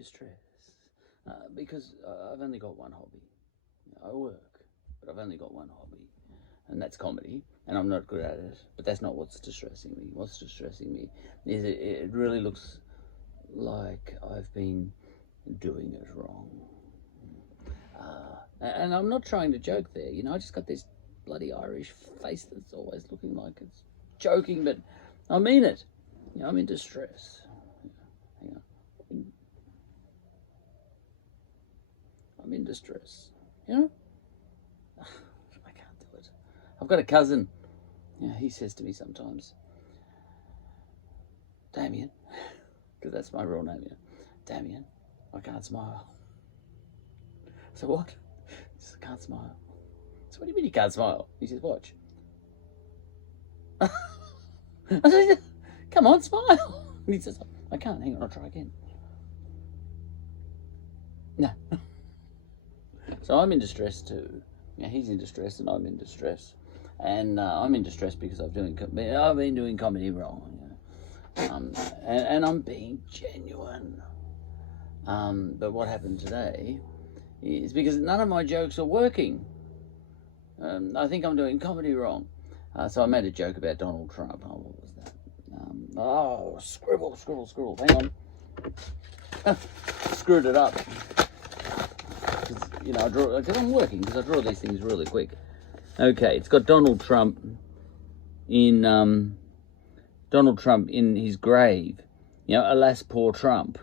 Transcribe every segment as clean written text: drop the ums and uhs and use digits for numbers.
distress because I've only got one hobby. I work, but I've only got one hobby, and that's comedy, and I'm not good at it. But that's not what's distressing me. What's distressing me is it really looks like I've been doing it wrong. And I'm not trying to joke there. I just got this bloody Irish face that's always looking like it's joking, but I mean it. I'm in distress. Hang on. I'm in distress. I can't do it. I've got a cousin. He says to me sometimes, Damien, because that's my real name. Damien, I can't smile. So what? He says, I can't smile. So what do you mean you can't smile? He says, watch. I said, come on, smile. And he says, I can't. Hang on, I'll try again. No. So I'm in distress too. He's in distress and I'm in distress. And I'm in distress because I've been doing comedy wrong. And I'm being genuine. But what happened today is because none of my jokes are working. I think I'm doing comedy wrong. So I made a joke about Donald Trump. Oh, what was that? Scribble. Hang on. Screwed it up. Because I'm working, because I draw these things really quick. Okay, it's got Donald Trump in his grave. Alas, poor Trump.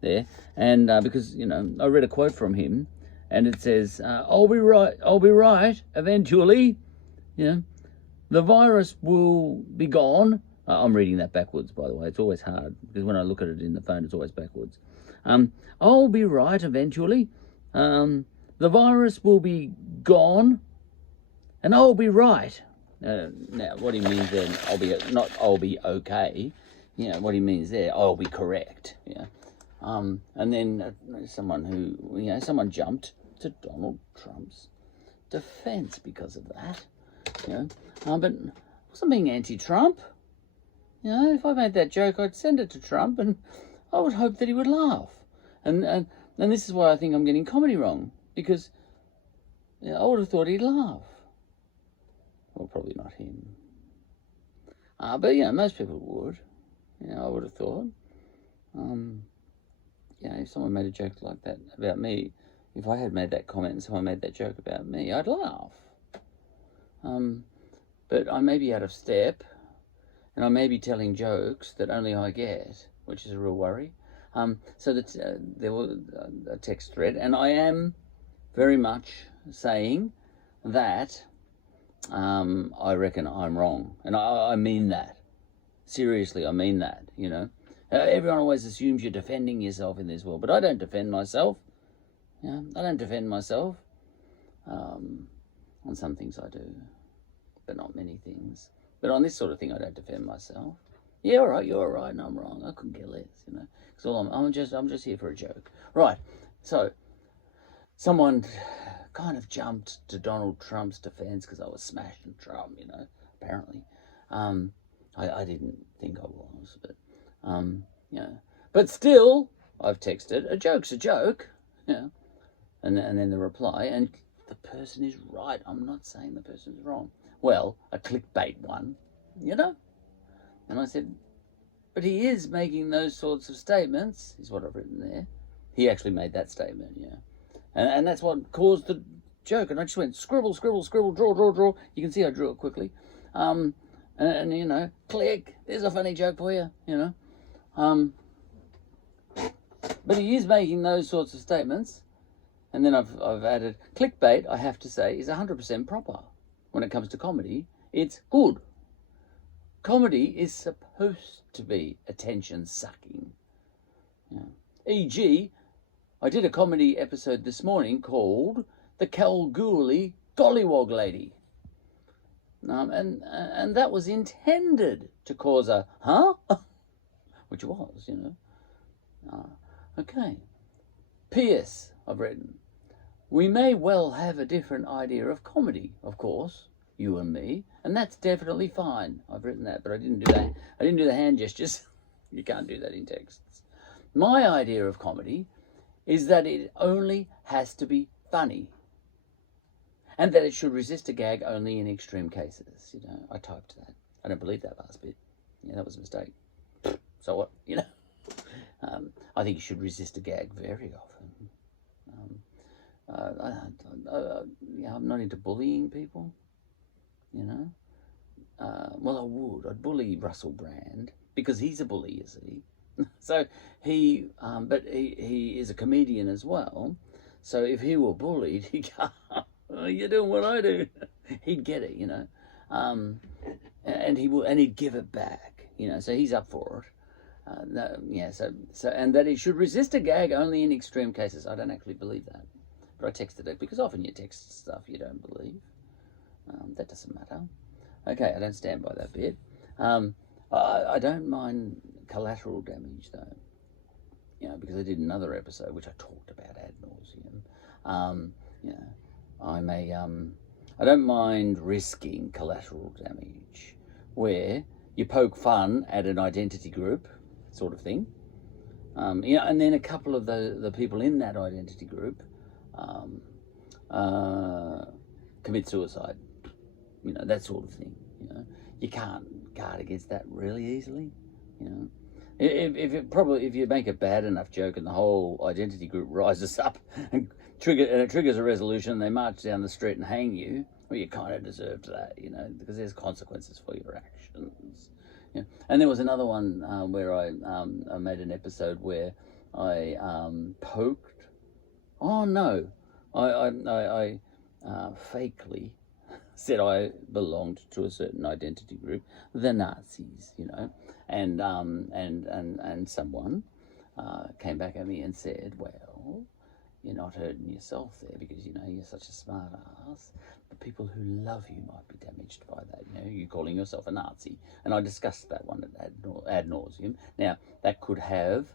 There, and because I read a quote from him, and it says, "I'll be right. Eventually, the virus will be gone." I'm reading that backwards, by the way. It's always hard because when I look at it in the phone, it's always backwards. I'll be right eventually. The virus will be gone, and I'll be right. Now, what he means then, I'll be okay. What he means there, I'll be correct. And then someone jumped to Donald Trump's defense because of that. But I wasn't being anti-Trump. If I made that joke, I'd send it to Trump, and I would hope that he would laugh. And this is why I think I'm getting comedy wrong, because I would have thought he'd laugh. Well, probably not him. But most people would. I would have thought. If someone made a joke like that about me, if I had made that comment and someone made that joke about me, I'd laugh. But I may be out of step, and I may be telling jokes that only I get, which is a real worry. So that there was a text thread, and I am very much saying that I reckon I'm wrong, and I mean that. Seriously, I mean that. Everyone always assumes you're defending yourself in this world, but I don't defend myself. I don't defend myself. On some things I do, but not many things. But on this sort of thing, I don't defend myself. Yeah, all right, you're all right, and I'm wrong. I couldn't care less, because I'm just here for a joke. Right. So someone kind of jumped to Donald Trump's defense because I was smashing Trump, apparently. I didn't think I was, but but still, I've texted, a joke's a joke, and then the reply, and the person is right. I'm not saying the person's wrong. Well, a clickbait one, And I said, but he is making those sorts of statements, is what I've written there. He actually made that statement, And that's what caused the joke. And I just went scribble, draw. You can see I drew it quickly. And click, there's a funny joke for you, But he is making those sorts of statements. And then I've added, clickbait, I have to say, is 100% proper. When it comes to comedy, it's good. Comedy is supposed to be attention-sucking. E.g., I did a comedy episode this morning called The Kalgoorlie Gollywog Lady. And that was intended to cause a, huh? Which was, Okay. P.S. I've written, we may well have a different idea of comedy, of course, you and me, and that's definitely fine. I've written that, but I didn't do that. I didn't do the hand gestures. You can't do that in texts. My idea of comedy is that it only has to be funny, and that it should resist a gag only in extreme cases. You know, I typed that. I don't believe that last bit. Yeah, that was a mistake. So what? You know, I think you should resist a gag very often. I'm not into bullying people. You know, well, I would. I'd bully Russell Brand because he's a bully, you see. So but he is a comedian as well. So if he were bullied, he'd go, oh, "You're doing what I do." He'd get it, you know, and he'd give it back, you know. So he's up for it. And that he should resist a gag only in extreme cases. I don't actually believe that, but I texted it because often you text stuff you don't believe. That doesn't matter. Okay, I don't stand by that bit. I don't mind collateral damage though, you know, because I did another episode which I talked about ad nauseum. You know, I don't mind risking collateral damage where you poke fun at an identity group, sort of thing. You know, and then a couple of the people in that identity group commit suicide. You know, that sort of thing. You know, you can't guard against that really easily. You know, if you make a bad enough joke and the whole identity group rises up and it triggers a resolution, and they march down the street and hang you, well, you kind of deserved that, you know, because there's consequences for your actions. Yeah. And there was another one where I made an episode where I poked. Oh no, I fakely said I belonged to a certain identity group, the Nazis, you know, and someone came back at me and said, well, you're not hurting yourself there because, you know, you're such a smart ass, but people who love you might be damaged by that, you know, you calling yourself a Nazi. And I discussed that one ad nauseum. Now, that could have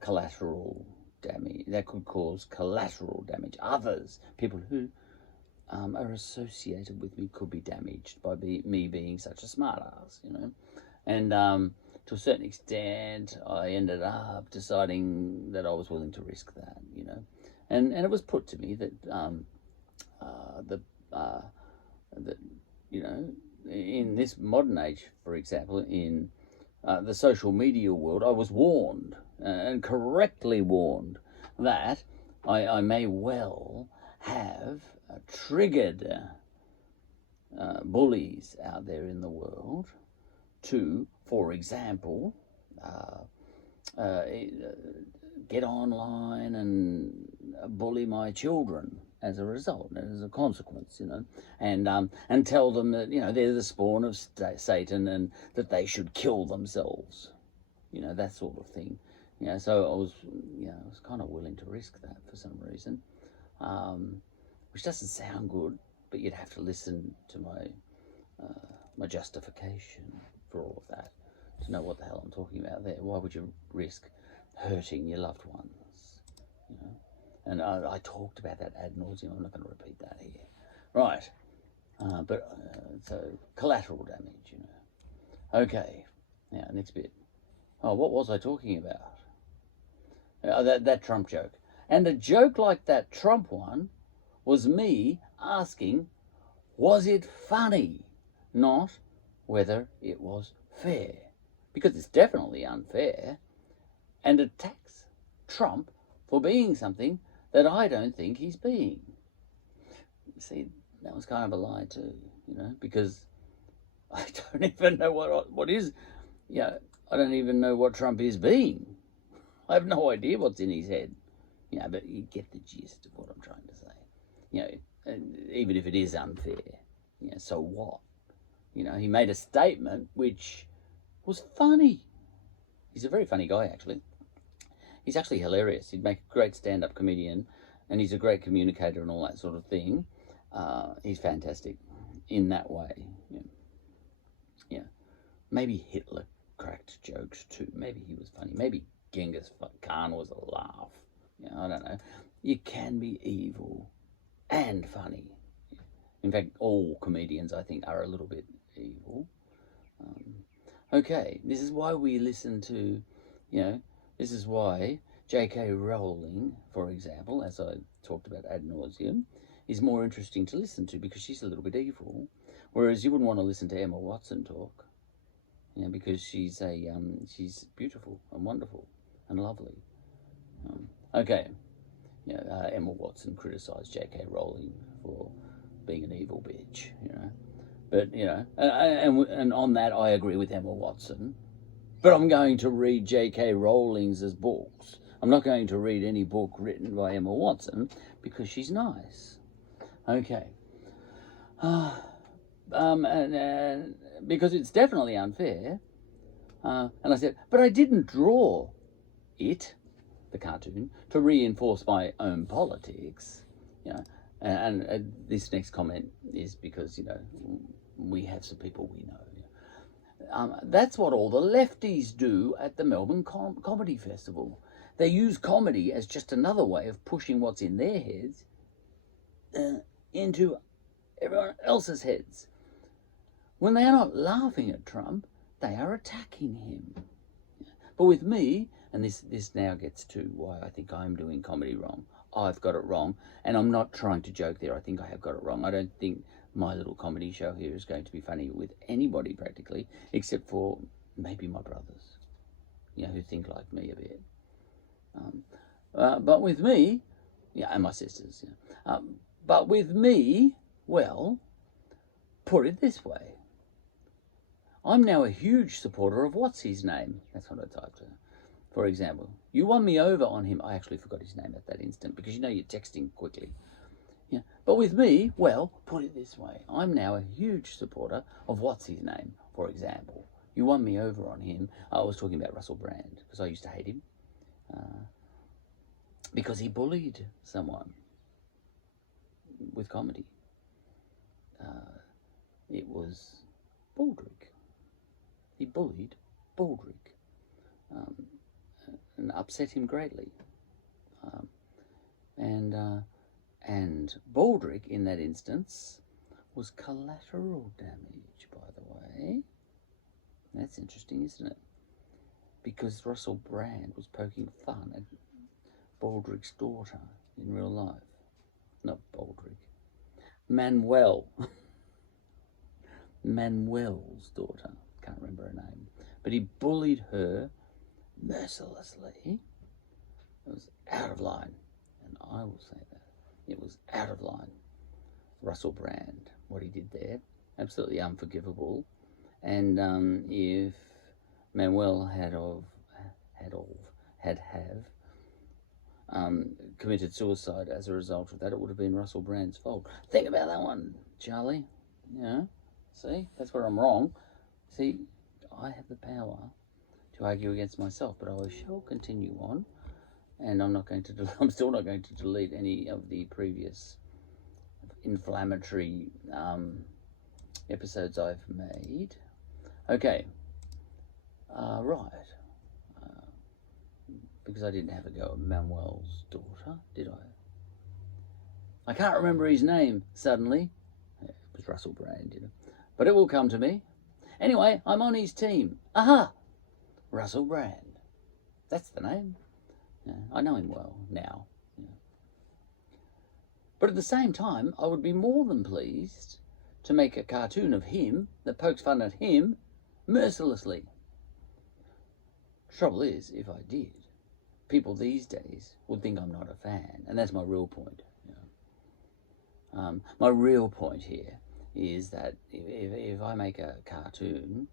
collateral damage. That could cause collateral damage. Others, people who are associated with me, could be damaged by me being such a smart ass, you know. And to a certain extent, I ended up deciding that I was willing to risk that, you know. And it was put to me that that, you know, in this modern age, for example, in the social media world, I was warned, and correctly warned, that I may well have triggered bullies out there in the world to, for example, get online and bully my children as a result, as a consequence, you know, and tell them that, you know, they're the spawn of Satan and that they should kill themselves, you know, that sort of thing. You know, so I was kind of willing to risk that for some reason, which doesn't sound good, but you'd have to listen to my justification for all of that to know what the hell I'm talking about there. Why would you risk hurting your loved ones, you know? And I talked about that ad nauseum. I'm not going to repeat that here. Right. So collateral damage, you know. Okay. Now, next bit. Oh, what was I talking about? That Trump joke. And a joke like that Trump one was me asking, was it funny? Not whether it was fair. Because it's definitely unfair. And attacks Trump for being something that I don't think he's being. See, that was kind of a lie too, you know, because I don't even know what is, you know, I don't even know what Trump is being. I have no idea what's in his head. You know, but you get the gist of what I'm trying to say. You know, and even if it is unfair, you know, so what? You know, he made a statement which was funny. He's a very funny guy, actually. He's actually hilarious. He'd make a great stand-up comedian, and he's a great communicator and all that sort of thing. He's fantastic in that way. Yeah. Maybe Hitler cracked jokes too. Maybe he was funny. Maybe Genghis Khan was a laugh. You know, I don't know. You can be evil and funny. In fact, all comedians, I think, are a little bit evil. Okay, this is why we listen to, you know, this is why J.K. Rowling, for example, as I talked about ad nauseum, is more interesting to listen to because she's a little bit evil, whereas you wouldn't want to listen to Emma Watson talk, because she's beautiful and wonderful and lovely. Okay, Emma Watson criticised J.K. Rowling for being an evil bitch, But, and on that I agree with Emma Watson. But I'm going to read J.K. Rowling's books. I'm not going to read any book written by Emma Watson because she's nice. Okay. Because it's definitely unfair. And I said, but I didn't draw it, the cartoon, to reinforce my own politics. And this next comment is because, we have some people we know. That's what all the lefties do at the Melbourne Comedy Festival. They use comedy as just another way of pushing what's in their heads into everyone else's heads. When they are not laughing at Trump, they are attacking him. But with me, and this now gets to why I think I'm doing comedy wrong. I've got it wrong, and I'm not trying to joke there. I think I have got it wrong. I don't think my little comedy show here is going to be funny with anybody practically, except for maybe my brothers, who think like me a bit. But with me, and my sisters, but with me, well, put it this way. I'm now a huge supporter of what's his name. That's what I typed. For example, you won me over on him. I actually forgot his name at that instant because you're texting quickly. But with me, well, put it this way. I'm now a huge supporter of what's his name, for example. You won me over on him. I was talking about Russell Brand because I used to hate him because he bullied someone with comedy. It was Baldrick. He bullied Baldrick and upset him greatly. And Baldrick, in that instance, was collateral damage, by the way. That's interesting, isn't it? Because Russell Brand was poking fun at Baldrick's daughter in real life. Not Baldrick. Manuel. Manuel's daughter. Can't remember her name. But he bullied her mercilessly. It was out of line. And I will say that. It was out of line. Russell Brand, what he did there, absolutely unforgivable. And if Manuel had committed suicide as a result of that, it would have been Russell Brand's fault. Think about that one, Charlie. See, that's where I'm wrong. See, I have the power to argue against myself, but I shall continue on. And I'm still not going to delete any of the previous inflammatory episodes I've made. Okay. Right. Because I didn't have a go at Manuel's daughter, did I? I can't remember his name suddenly. It was Russell Brand, But it will come to me. Anyway, I'm on his team. Aha! Russell Brand. That's the name. I know him well now. But at the same time, I would be more than pleased to make a cartoon of him that pokes fun at him mercilessly. Trouble is, if I did, people these days would think I'm not a fan, and that's my real point. My real point here is that if I make a cartoon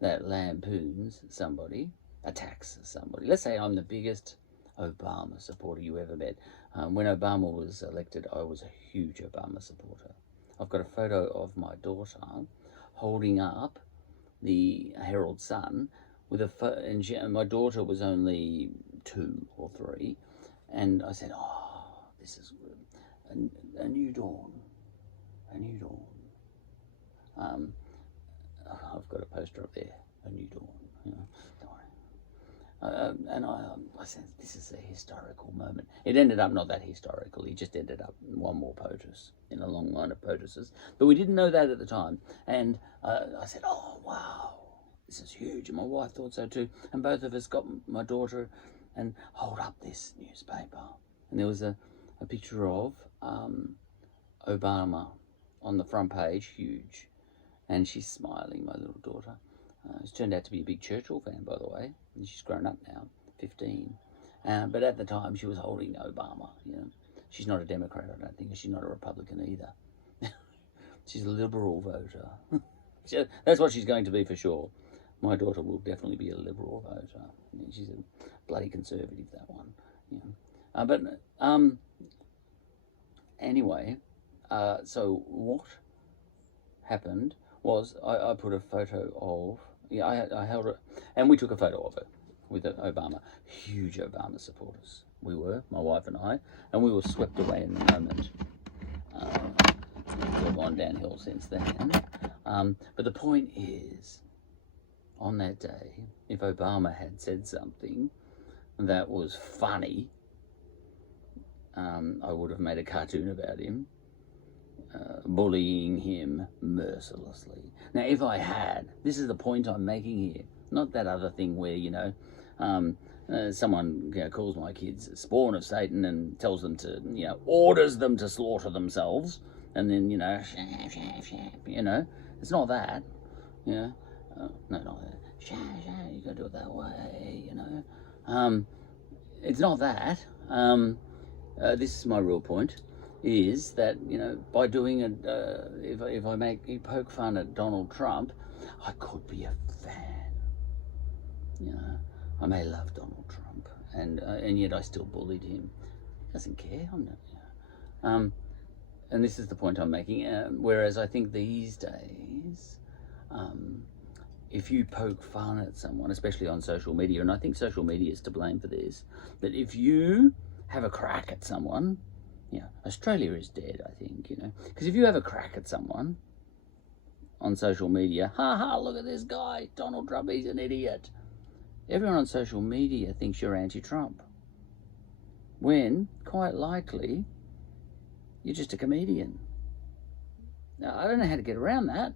that lampoons somebody, attacks somebody, let's say I'm the biggest Obama supporter you ever met. When Obama was elected, I was a huge Obama supporter. I've got a photo of my daughter holding up the Herald Sun with and my daughter was only 2 or 3, and I said, "Oh, this is a new dawn, a new dawn." I've got a poster up there, a new dawn. Don't worry. And I said, this is a historical moment. It ended up not that historical. He just ended up one more POTUS in a long line of POTUSes. But we didn't know that at the time. And I said, oh, wow, this is huge. And my wife thought so too. And both of us got my daughter and hold up this newspaper. And there was a picture of Obama on the front page, huge. And she's smiling, my little daughter. She's turned out to be a big Churchill fan, by the way. And she's grown up now, 15. But at the time, she was holding Obama, you know. She's not a Democrat, I don't think. She's not a Republican either. She's a liberal voter. That's what she's going to be for sure. My daughter will definitely be a liberal voter. She's a bloody conservative, that one. Yeah. Anyway, so what happened was I put a photo of, I held it, and we took a photo of it with Obama. Huge Obama supporters. We were, my wife and I, and we were swept away in the moment. We've gone downhill since then. But the point is, on that day, if Obama had said something that was funny, I would have made a cartoon about him, bullying him mercilessly. Now, if I had, this is the point I'm making here, not that other thing where, someone calls my kids a spawn of Satan and tells them to, orders them to slaughter themselves, and then, it's not that, no, not that, you gotta do it that way, it's not that. This is my real point, is that, by doing it, if I poke fun at Donald Trump, I could be a fan, I may love Donald Trump, and yet I still bullied him. He doesn't care. I'm not. And this is the point I'm making. Whereas I think these days, if you poke fun at someone, especially on social media, and I think social media is to blame for this, that if you have a crack at someone, Australia is dead, I think, because if you have a crack at someone on social media, look at this guy, Donald Trump, he's an idiot. Everyone on social media thinks you're anti-Trump, when, quite likely, you're just a comedian. Now, I don't know how to get around that.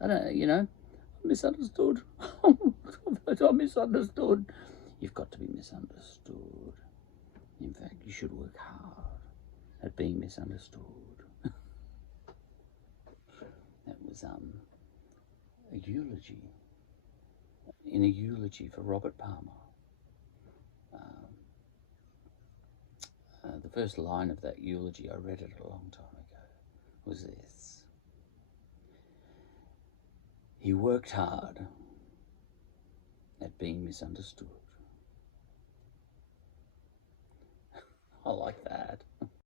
I don't, I'm misunderstood. I'm misunderstood. You've got to be misunderstood. In fact, you should work hard at being misunderstood. That was a eulogy. In a eulogy for Robert Palmer. The first line of that eulogy, I read it a long time ago, was this: he worked hard at being misunderstood.